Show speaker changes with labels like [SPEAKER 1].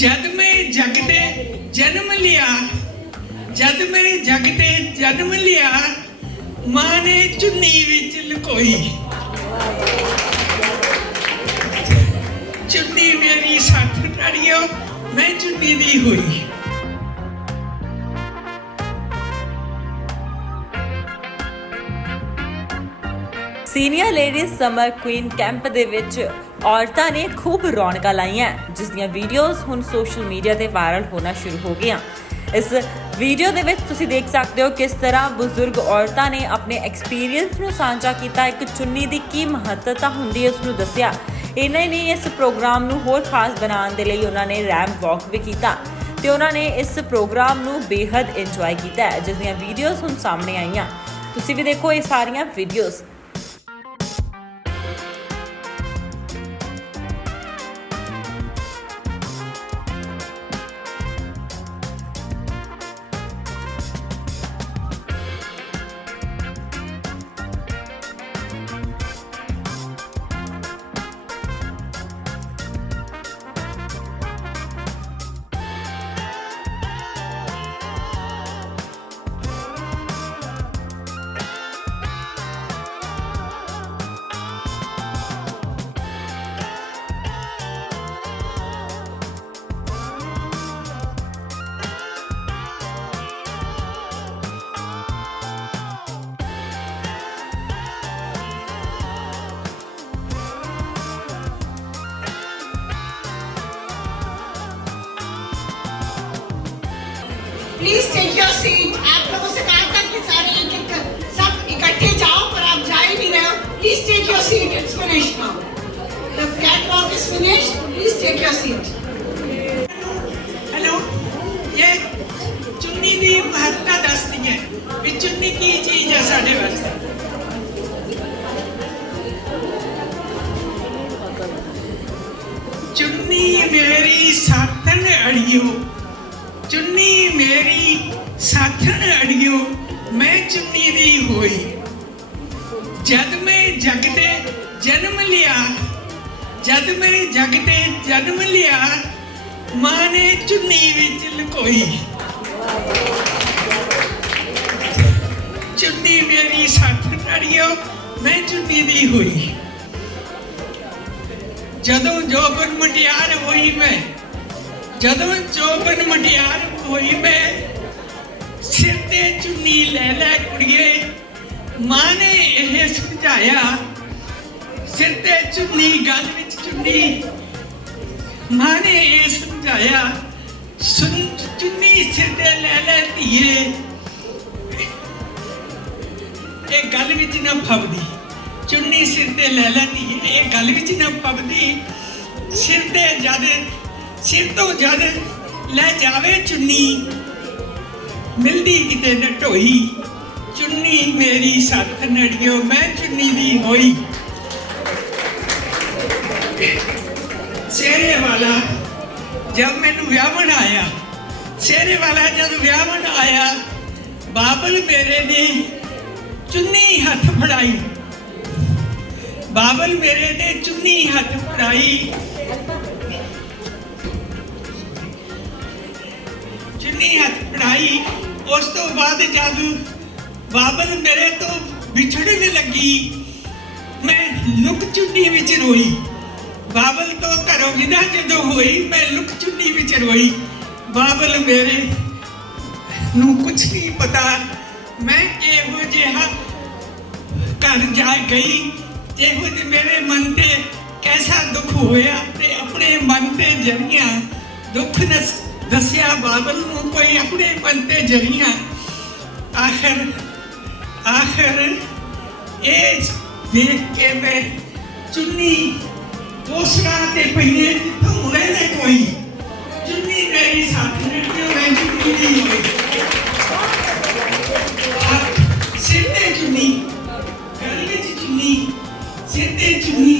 [SPEAKER 1] ਜਦ ਮੈਂ ਜਗ ਤੇ ਜਨਮ ਲਿਆ, ਜਦ ਮੈਂ ਜਗ ਤੇ ਜਨਮ ਲਿਆ ਮਾਂ ਨੇ ਚੁੰਨੀ ਵਿੱਚ ਲੁਕੋਈ। ਚੁੰਨੀ ਮੇਰੀ ਸਾਥ ਟੜਿਓ ਮੈਂ ਚੁੰਨੀ ਦੀ ਹੋਈ।
[SPEAKER 2] Senior ladies summer queen camp ਦੇ ਵਿੱਚ ਔਰਤਾਂ ਨੇ ਖੂਬ ਰੌਣਕਾਂ ਲਾਈਆਂ, ਜਿਸ ਦੀਆਂ ਵੀਡੀਓਜ਼ ਹੁਣ ਸੋਸ਼ਲ ਮੀਡੀਆ ਤੇ ਵਾਇਰਲ ਹੋਣਾ ਸ਼ੁਰੂ ਹੋ ਗਈਆਂ। ਇਸ ਵੀਡੀਓ ਦੇ ਵਿੱਚ ਤੁਸੀਂ ਦੇਖ ਸਕਦੇ ਹੋ ਕਿਸ ਤਰ੍ਹਾਂ ਬਜ਼ੁਰਗ ਔਰਤਾਂ ਨੇ ਆਪਣੇ ਐਕਸਪੀਰੀਅੰਸ ਨੂੰ ਸਾਂਝਾ ਕੀਤਾ, ਇੱਕ ਚੁੰਨੀ ਦੀ ਕੀ ਮਹੱਤਤਾ ਹੁੰਦੀ ਹੈ ਉਸ ਨੂੰ ਦੱਸਿਆ। ਇਹਨਾਂ ਨੇ ਇਸ ਪ੍ਰੋਗਰਾਮ ਨੂੰ ਹੋਰ ਖਾਸ ਬਣਾਉਣ ਦੇ ਲਈ ਉਹਨਾਂ ਨੇ ਰੈਂਪ ਵਾਕ ਵੀ ਕੀਤਾ ਤੇ ਉਹਨਾਂ ਨੇ ਇਸ ਪ੍ਰੋਗਰਾਮ ਨੂੰ ਬੇहद ਇੰਜੋਏ ਕੀਤਾ ਹੈ, ਜਿਸ ਦੀਆਂ ਵੀਡੀਓਜ਼ ਹੁਣ ਸਾਹਮਣੇ ਆਈਆਂ। ਤੁਸੀਂ ਵੀ ਦੇਖੋ ਇਹ ਸਾਰੀਆਂ videos.
[SPEAKER 3] Please take your seat आप लोगों से कहा था कि सारे एक एक सब इकट्ठे जाओ, पर आप जा ही नहीं रहे हो। Please take your seat it's finish now the catwalk is finish please take your seat
[SPEAKER 1] hello ये चुन्नी दी महत्ता दस दी है। भी चुन्नी की चीज़ है साढ़े वास्ते। चुन्नी मेरी सातन अड़ियों। ਚੁੰਨੀ ਮੇਰੀ ਸਾਥਣ ਅੜਿਓ, ਮੈਂ ਚੁੰਨੀ ਦੀ ਹੋਈ। ਜਦ ਮੈਂ ਜਗ ਤੇ ਜਨਮ ਲਿਆ, ਜਦ ਮੈਂ ਜਗ ਤੇ ਜਨਮ ਲਿਆ, ਮਾਂ ਨੇ ਚੁੰਨੀ ਵਿੱਚ ਲਕੋਈ। ਚੁੰਨੀ ਮੇਰੀ ਸਾਥਣ ਅੜਿਓ, ਮੈਂ ਚੁੰਨੀ ਦੀ ਹੋਈ। ਜਦੋਂ ਜੋਬਨ ਮੁਟਿਆਰ ਹੋਈ ਮੈਂ ਜਦੋਂ ਜੋਬਨ ਮਟਿਆਰ ਹੋਈ ਮੈਂ, ਸਿਰ ਤੇ ਚੁੰਨੀ ਲੈ ਲੈ ਕੁੜੀਏ। ਮਾਂ ਨੇ ਇਹ ਸਮਝਾਇਆ, ਸਿਰ ਤੇ ਚੁੰਨੀ, ਗਲ ਵਿੱਚ ਚੁੰਨੀ। ਮਾਂ ਨੇ ਇਹ ਸਮਝਾਇਆ, ਸੁਣ, ਚੁੰਨੀ ਸਿਰ ਤੇ ਲੈ ਲੈ ਧੀਏ। ਇਹ ਗੱਲ ਵਿੱਚ ਨਾ ਫਬਦੀ, ਚੁੰਨੀ ਸਿਰ ਤੇ ਲੈ ਲੈ ਧੀਏ। ਇਹ ਗੱਲ ਵਿੱਚ ਨਾ ਫਬਦੀ, ਸਿਰ ਤੇ ਜਦ ਸਿਰ ਤੋਂ ਜਦ ਲੈ ਜਾਵੇ ਚੁੰਨੀ, ਮਿਲਦੀ ਕਿਤੇ ਨਾ ਢੋਈ, ਚੁੰਨੀ ਮੇਰੀ ਸੱਤ ਨੜਿਓ, ਮੈਂ ਚੁੰਨੀ ਦੀ ਹੋਈ। ਸ਼ੇਰੇ ਵਾਲਾ ਜਦ ਮੈਨੂੰ ਵਿਆਹਣ ਆਇਆ ਸ਼ੇਰੇ ਵਾਲਾ ਜਦ ਵਿਆਹਣ ਆਇਆ, ਬਾਬਲ ਮੇਰੇ ਨੇ ਚੁੰਨੀ ਹੱਥ ਫੜਾਈ। ਬਾਬਲ ਮੇਰੇ ਨੇ ਚੁੰਨੀ ਹੱਥ ਫੜਾਈ। ਚੁੰਨੀ ਹੱਥ ਫੜਾਈ। ਉਸ ਤੋਂ ਬਾਅਦ ਜਦ ਬਾਬਲ ਮੇਰੇ ਤੋਂ ਵਿਛੜਨ ਲੱਗੀ, ਮੈਂ ਲੁਕ ਚੁੰਨੀ ਵਿੱਚ ਰੋਈ। ਬਾਬਲ ਤੋਂ ਘਰੋਂ ਵਿਦਾ ਜਦੋਂ ਹੋਈ, ਮੈਂ ਲੁਕ ਚੁੰਨੀ ਵਿੱਚ ਰੋਈ। ਬਾਬਲ ਮੇਰੇ ਨੂੰ ਕੁਝ ਨਹੀਂ ਪਤਾ। ਮੈਂ ਇਹੋ ਜਿਹਾ ਘਰ ਜਾ ਗਈ ਇਹੋ ਜਿਹੇ ਮੇਰੇ ਮਨ ਤੇ ਕੈਸਾ ਦੁੱਖ ਹੋਇਆ ਤੇ ਆਪਣੇ ਮਨ ਤੇ ਜਰੀਆਂ ਦੁੱਖ ਨਸ दसिया बादल कोई अपने बनते ज़रिया। आखिर आखिर ये देख के मैं चुन्नी पोसरा ते पहिए तो मुड़े ने कोई। चुन्नी मेरी साथ में तो मैं चुन्नी नहीं हुई? सिद्धे चुन्नी, गले चुन्नी सिद्धे चुन्नी।